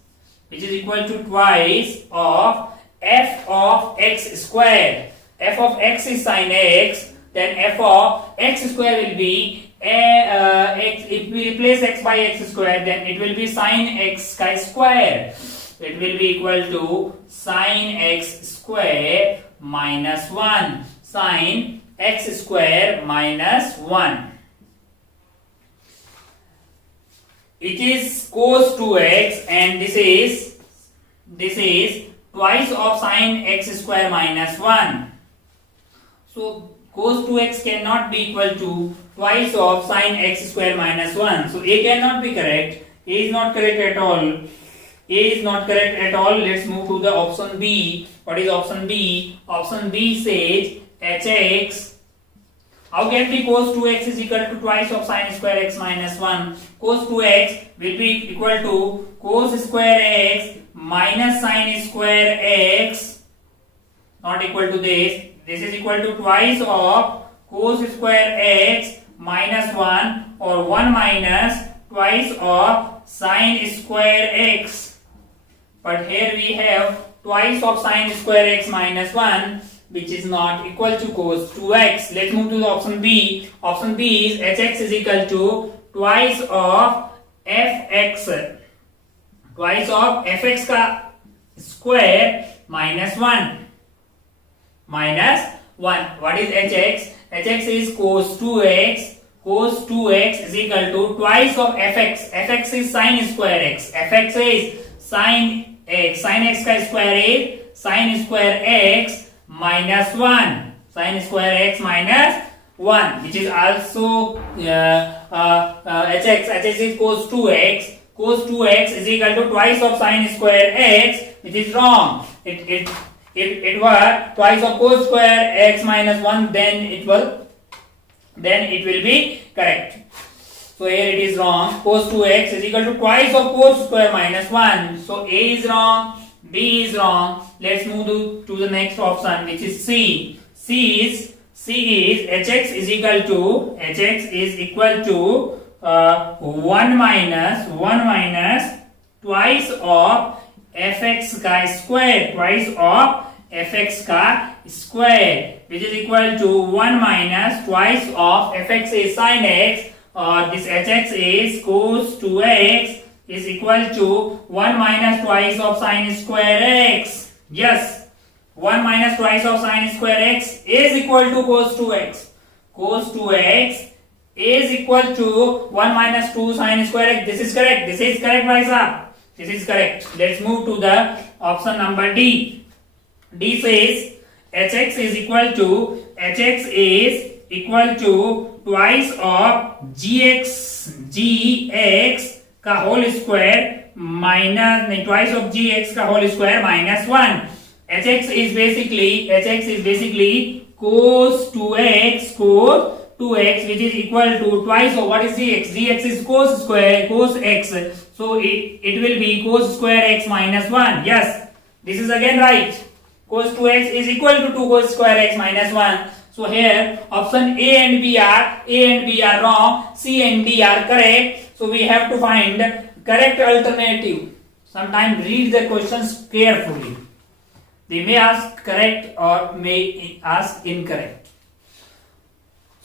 which is equal to twice of f of x square. F of x is sin x. Then f of x square will be x. If we replace x by x square, then it will be sin x square. It will be equal to sin x square minus 1. Sin x square minus 1. It is cos 2x, and this is twice of sin x square minus 1. So cos 2x cannot be equal to twice of sin x square minus 1. So A cannot be correct. A is not correct at all. A is not correct at all. Let's move to the option B. What is option B? Option B says hx. How can be cos 2x is equal to twice of sin square x minus 1? Cos 2x will be equal to cos square x minus sin square x, not equal to this. This is equal to twice of cos square x minus 1, or 1 minus twice of sin square x. But here we have twice of sin square x minus 1, which is not equal to cos 2x. Let's move to the option B. Option B is hx is equal to twice of fx. Twice of fx का square minus 1. Minus 1. What is hx? hx is cos 2x. Cos 2x is equal to twice of fx. fx is sin square x. fx is sin x. Sin x का square is sin square x minus 1. Sin square x minus 1, which is also hx. hx is cos 2x. Cos 2x is equal to twice of sin square x, which is wrong. If it were twice of cos square x minus 1, then it will be correct. So here it is wrong. Cos 2x is equal to twice of cos square minus 1. So A is wrong, B is wrong. Let's move to the next option, which is C. C is hx is equal to 1 minus twice of fx का square, twice of fx का square, which is equal to 1 minus twice of fx is sin x, or this hx is cos 2x is equal to 1 minus twice of sin square x. Yes, 1 minus twice of sin square x is equal to cos 2x. Cos 2x is equal to 1 minus 2 sin square x. This is correct. This is correct, bhai sahab. This is correct. Let's move to the option number D. D says hx is equal to twice of gx का whole square minus twice of gx का whole square minus 1. hx is basically cos 2x, which is equal to twice of what is gx? Gx is cos square cos x, so it will be cos square x minus 1. Yes, this is again right. Cos 2x is equal to 2 cos square x minus 1. So here option A and B are wrong, C and D are correct. So we have to find correct alternative. Sometimes read the questions carefully. They may ask correct or may ask incorrect.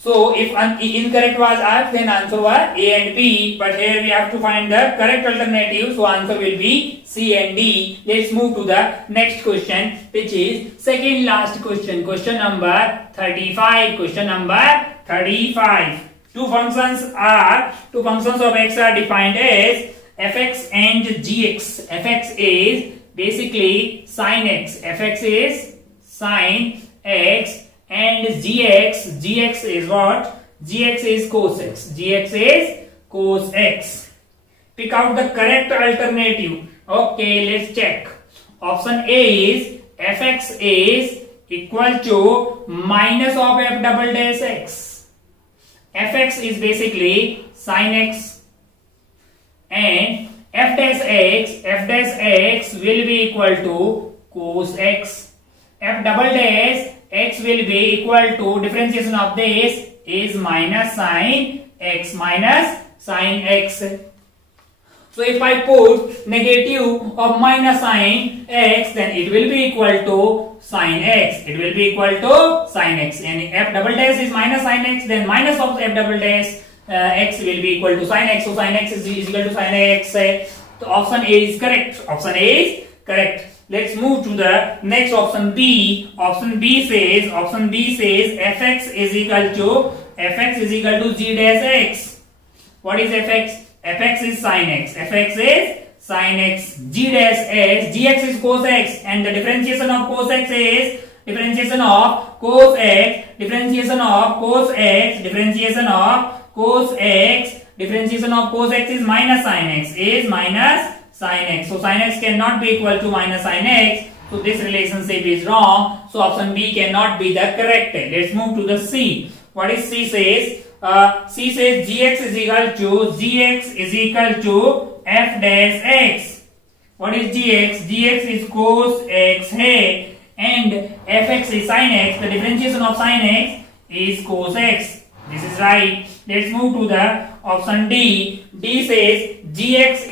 So if incorrect was asked, then answer was A and B, but here we have to find the correct alternative, so answer will be C and D. Let's move to the next question, which is second last question, question number 35. Question number 35. Two functions of x are defined as fx and gx. fx is basically sin x. fx is sin x. And gx is what? Gx is cos x. Gx is cos x. Pick out the correct alternative. Okay, let's check. Option A is fx is equal to minus of f double dash x. fx is basically sin x, and f dash x will be equal to cos x. F double dash x will be equal to differentiation of this is minus sin x. So if I put negative of minus sin x, then it will be equal to sin x. And f double dash is minus sin x, then minus of f double dash x will be equal to sin x. So sin x is equal to sin x. So option A is correct. Let's move to the next option B. Option B says fx is equal to g dash x. What is fx? fx is sin x. G dash x. Gx is cos x, and the differentiation of cos x is differentiation of cos x, differentiation of cos x, differentiation of cos x, differentiation of cos x is minus sin x, is minus sin x. So sin x cannot be equal to minus sin x. So this relationship is wrong. So option B cannot be the correct. Let's move to the C. What is C says? C says gx is equal to f dash x. What is gx? Gx is cos x है and fx is sin x. The differentiation of sin x is cos x. This is right. Let's move to the option D. D says gx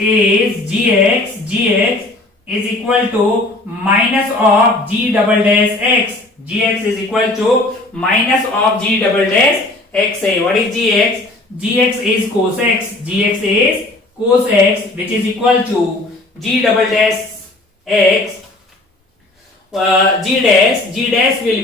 is equal to minus of g double dash x. Gx is equal to minus of g double dash x. What is gx? Gx is cos x. Gx is cos x, which is equal to g double dash x. G dash x will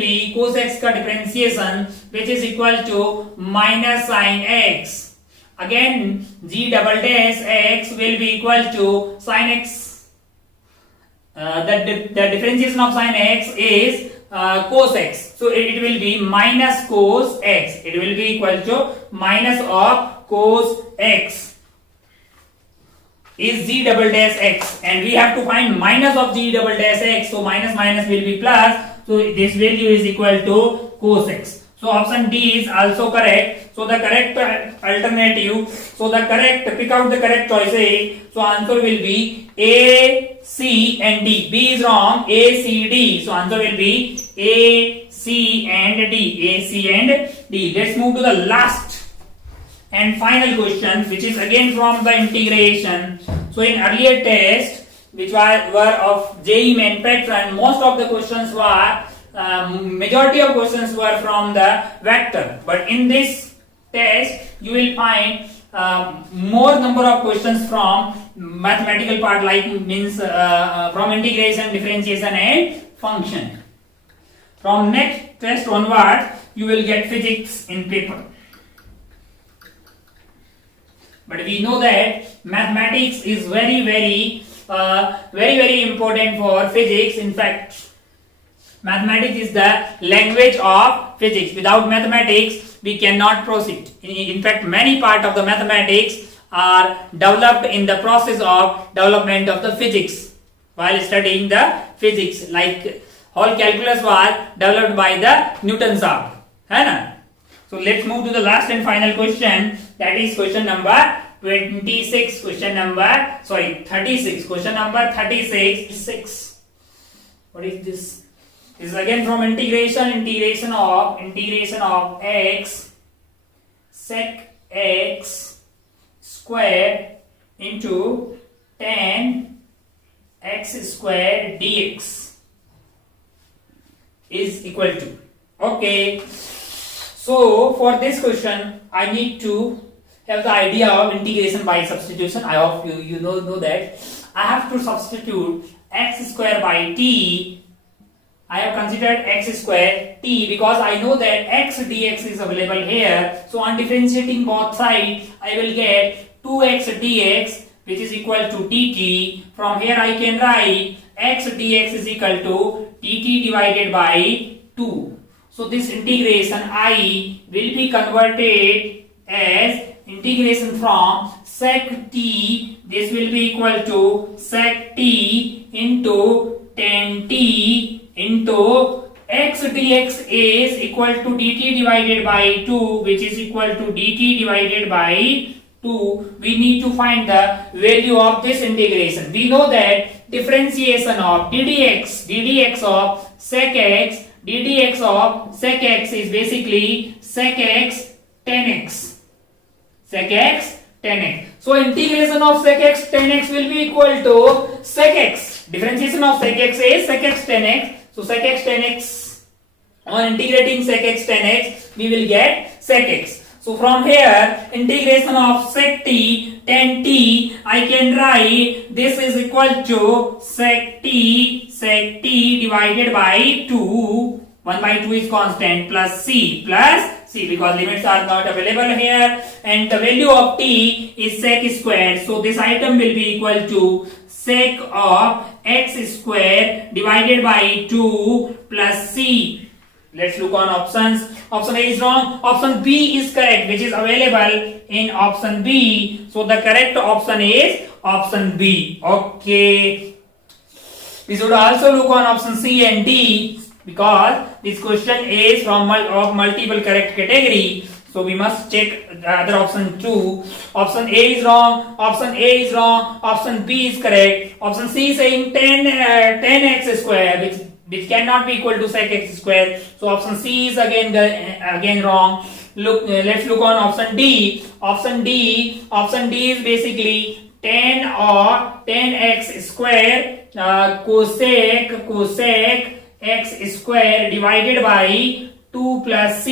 be cos x का differentiation, which is equal to minus sin x. Again, g double dash x will be equal to sin x. The differentiation of sin x is cos x. So it will be minus cos x. It will be equal to minus of cos x is g double dash x, and we have to find minus of g double dash x. So minus minus will be plus. So this value is equal to cos x. So option D is also correct. So the correct alternative. So the correct, pick out the correct choices. So answer will be A, C and D. B is wrong. A, C, D. So answer will be A, C and D. A, C and D. Let's move to the last and final question, which is again from the integration. So in earlier test, which were of JEE main pattern, most of the questions were majority of questions were from the vector, but in this test you will find more number of questions from mathematical part, like means from integration, differentiation and function. From next test onward you will get physics in paper, but we know that mathematics is very important for physics. In fact, mathematics is the language of physics. Without mathematics, we cannot proceed. In fact, many parts of the mathematics are developed in the process of development of the physics while studying the physics. Like whole calculus was developed by the Newton sahab, है ना? So let's move to the last and final question. That is question number 26. Question number 36. Question number 36. What is this? This is again from integration of x sec x square into tan x square dx is equal to. Okay, so for this question I need to have the idea of integration by substitution. I hope you know that I have to substitute x square by t. I have considered x square t because I know that x dx is available here. So on differentiating both sides, I will get 2x dx, which is equal to dt. From here I can write x dx is equal to dt divided by 2. So this integration I will be converted as integration from sec t. This will be equal to sec t into tan t into x dx is equal to dt divided by 2, which is equal to dt divided by 2. We need to find the value of this integration. We know that differentiation of ddx of sec x, ddx of sec x is basically sec x tan x. Sec x tan x. So integration of sec x tan x will be equal to sec x. Differentiation of sec x is sec x tan x. So sec x tan x, on integrating sec x tan x, we will get sec x. So from here, integration of sec t tan t, I can write this is equal to sec t divided by 2. 1 by 2 is constant plus c because limits are not available here, and the value of t is sec squared. So this item will be equal to sec of x square divided by 2 plus c. Let's look on options. Option A is wrong. Option B is correct, which is available in option B. So the correct option is option B. Okay. We should also look on option C and D because this question is from of multiple correct category. So we must check the other option too. Option A is wrong. Option A is wrong. Option B is correct. Option C is saying 10x square, which cannot be equal to sec x square. So option C is again wrong. Let's look on option D. Option D is basically 10 or 10x square cosec x square divided by 2 plus c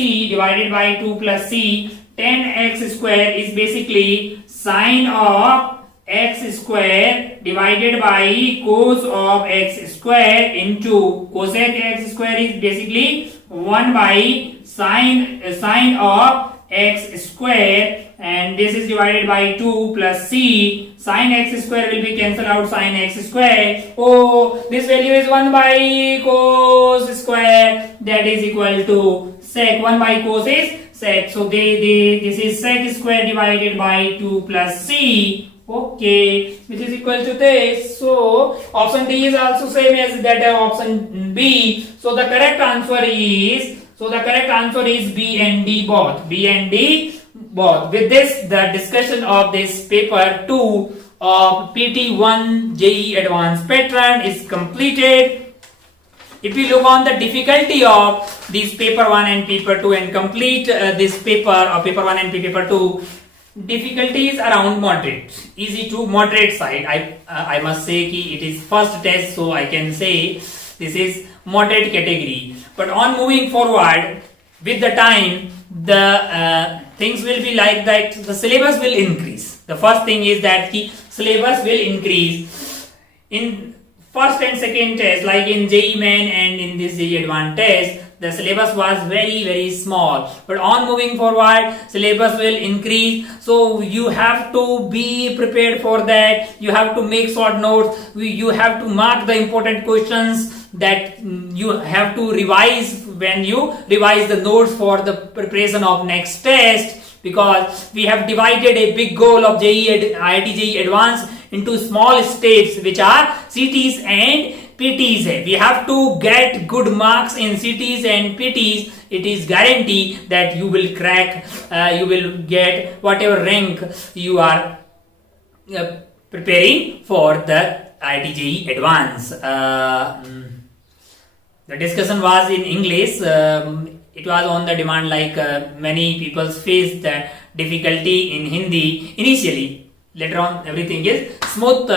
10x square is basically sine of x square divided by cos of x square into cosec x square is basically 1 by sine of x square, and this is divided by 2 plus c. Sine x square will be cancelled out, sine x square. Oh, this value is 1 by cos square, that is equal to sec. 1 by cos is sec. So this is sec square divided by 2 plus c. Okay, which is equal to this. So option D is also same as that option B. So the correct answer is B and D both. B and D both. With this, the discussion of this paper 2 of PT1 JEE Advanced Pattern is completed. If we look on the difficulty of these paper 1 and paper 2 and complete this paper of paper 1 and paper 2, difficulty is around moderate, easy to moderate side. I must say कि it is first test, so I can say this is moderate category. But on moving forward with the time, the things will be like that. The syllabus will increase. The first thing is that the syllabus will increase in first and second test, like in JEE Main and in this JEE Advanced test. The syllabus was very small, but on moving forward, syllabus will increase. So you have to be prepared for that. You have to make short notes. You have to mark the important questions that you have to revise when you revise the notes for the preparation of next test. Because we have divided a big goal of IIT JEE Advanced into small steps, which are CTs and PTs है. We have to get good marks in CTs and PTs. It is guarantee that you will crack, you will get whatever rank you are preparing for the IIT JEE Advanced. The discussion was in English. It was on the demand, like many people faced the difficulty in Hindi initially. Later on everything is smooth.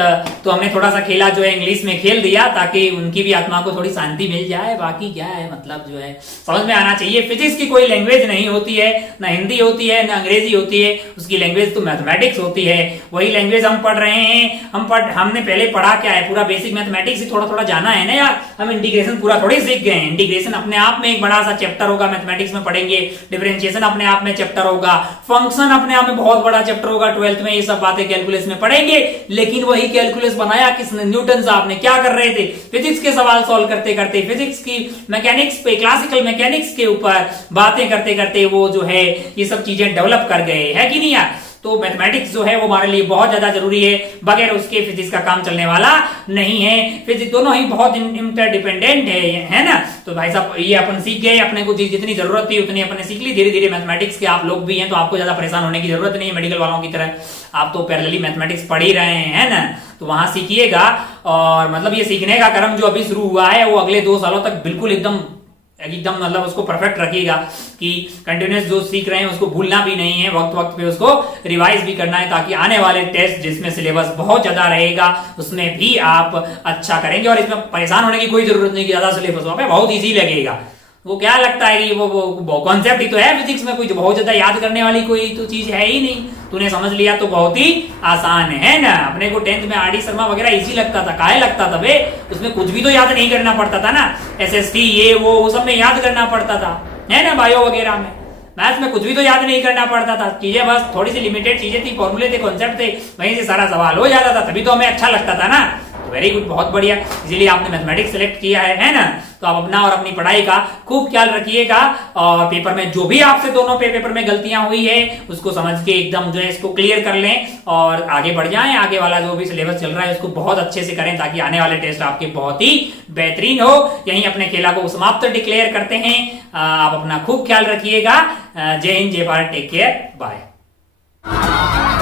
तो हमने थोड़ा सा खेला जो है English में खेल दिया ताकि उनकी भी आत्मा को थोड़ी शांति मिल जाए. बाकी क्या है, मतलब जो है समझ में आना चाहिए. फिजिक्स की कोई लैंग्वेज नहीं होती है, ना हिंदी होती है ना अंग्रेजी होती है. उसकी लैंग्वेज तो मैथमेटिक्स होती है. वही लैंग्वेज हम पढ़ रहे हैं. हमने पहले पढ़ा क्या है, पूरा बेसिक मैथमेटिक्स ही थोड़ा थोड़ा जाना है ना यार. हम इंटीग्रेशन पूरा थोड़ी सीख गए हैं. इंटीग्रेशन अपने आप में एक बड़ा सा चैप्टर होगा, मैथमेटिक्स में पढ़ेंगे. डिफरेंशिएशन अपने आप में चैप्टर होगा. फंक्शन अपने आप में बहुत बड़ा चैप्टर होगा. 12th में ये सब बातें कैलकुलस में पढ़ेंगे. लेकिन वही कैलकुलस बनाया किसने? न्यूटन साहब ने. क्या कर रहे थे? फिजिक्स के सवाल सॉल्व करते करते, फिजिक्स की मैकेनिक्स पे, क्लासिकल मैकेनिक्स के ऊपर बातें करते करते वो जो है ये सब चीजें डेवलप कर गए, है कि नहीं यार. तो मैथमेटिक्स जो है वो हमारे लिए बहुत ज्यादा जरूरी है. बगैर उसके फिजिक्स का काम चलने वाला नहीं है. फिजिक्स दोनों ही बहुत इंटरडिपेंडेंट है ना. तो भाई साहब ये अपन सीख गए. अपने को जितनी जरूरत थी उतनी अपने सीख ली. धीरे धीरे मैथमेटिक्स के आप लोग भी हैं तो आपको ज्यादा परेशान होने की जरूरत नहीं है. मेडिकल वालों की तरह आप तो पैरेलली मैथमेटिक्स पढ़ ही रहे हैं ना, तो वहां सीखिएगा. और मतलब ये सीखने का क्रम जो अभी शुरू हुआ है वो अगले 2 सालों तक बिल्कुल एकदम मतलब उसको परफेक्ट रखिएगा कि कंटिन्यूस जो सीख रहे हैं उसको भूलना भी नहीं है. वक्त पे उसको रिवाइज भी करना है ताकि आने वाले टेस्ट जिसमें सिलेबस बहुत ज्यादा रहेगा उसमें भी आप अच्छा करेंगे. और इसमें परेशान होने की कोई जरूरत नहीं कि ज्यादा सिलेबस वहां पे बहुत इजी लगेगा. वो क्या लगता है कि वो कॉन्सेप्ट ही तो है फिजिक्स में, कोई बहुत ज्यादा याद करने वाली कोई तो चीज है ही नहीं. तूने समझ लिया तो बहुत ही आसान है ना. अपने को 10th में आर डी शर्मा वगैरह इजी लगता था. काहे लगता था बे? उसमें कुछ भी तो याद नहीं करना पड़ता था ना. एसएसटी ये वो सब में याद करना पड़ता था, है ना, बायो वगैरह में. मैथ्स में कुछ भी तो याद नहीं करना पड़ता था, चीजें बस थोड़ी सी लिमिटेड चीजें थी, फॉर्मूले थे, कॉन्सेप्ट थे, वहीं से सारा सवाल हो जाता था, तभी तो हमें अच्छा लगता था ना। वेरी गुड, बहुत बढ़िया, इसीलिए आपने मैथमेटिक्स सेलेक्ट किया है ना। तो आप अपना और अपनी पढ़ाई का खूब ख्याल रखिएगा, और पेपर में जो भी आपसे दोनों पेपर में गलतियां हुई है उसको समझ के एकदम जो है इसको क्लियर कर लें और आगे बढ़ जाएं। आगे वाला जो भी सिलेबस चल रहा है उसको बहुत अच्छे से करें ताकि आने वाले टेस्ट आपके बहुत ही बेहतरीन हो। यहीं अपने खेला को समाप्त डिक्लेयर करते हैं। आप अपना खूब ख्याल रखिएगा। जय हिंद, जय भारत, टेक केयर, बाय।